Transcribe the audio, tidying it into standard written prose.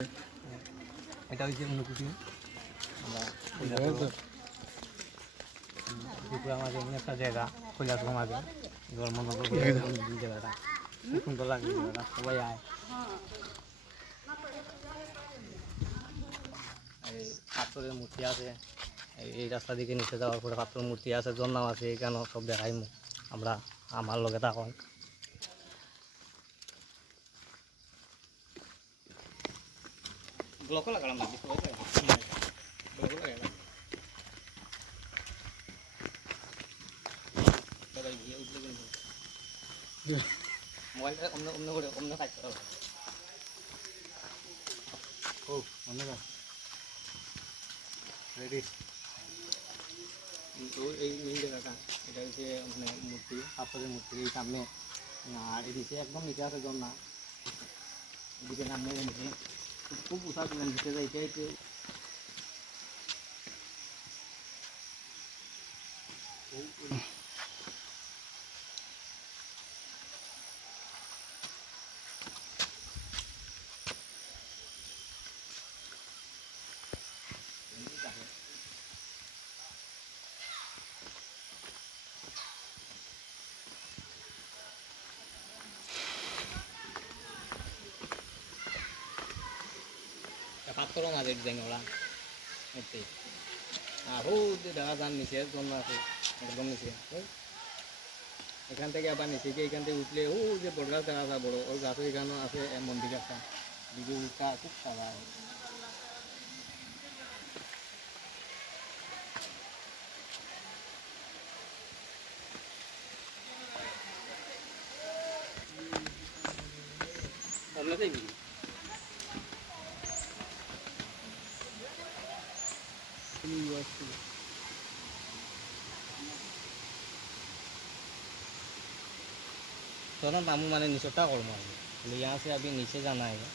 এটা হচ্ছে অনুকুটি আমরা ত্রিপুরা মাঝে এমন একটা জায়গা কৈলাসর মাঝে ধর্মনগর জায়গাটা খুব সুন্দর লাগে জায়গাটা সবাই আয়। এই পাথরের মূর্তি আছে, এই রাস্তা দিকে নিচে যাওয়ার পরে পাথরের মূর্তি আছে, ঝর্ণাও আছে, এখানেও সব দেখাইমু আমরা। আমার লগে তখন ব্লকও লাগালাম না ব্লকও লাগালাম সবাই গিয়ে উঠলে কিন্তু মোবাইলটা অন্য অন্য করে অন্য কাজ করা ও অন্য কাজ রেডি। তো এই মেন জায়গাটা এটা হচ্ছে মানে মূর্তি, পাথরের মূর্তি এই সামনে, আর এদিকে একদম নিচে আছে ঝর্ণা, এদিকে সামনে নিচে খুব উঁচা নিচে যাইতে হচ্ছে। পাথরও মাঝে ডিজাইন ওরা মূর্তি, আর ও দেখা যান নিচে জন্ম আছে একদম নিচে। এখান থেকে আবার নিচে গিয়ে এখান থেকে উঠলে ও যে বড় গাছ দেখা যায়, বড় ওই গাছের এখানেও আছে মন্দির একটা, দিকে উঠা খুব সাদা। तोरा मामू माने निचोटा कर मारे यहाँ से अभी नीचे जाना है।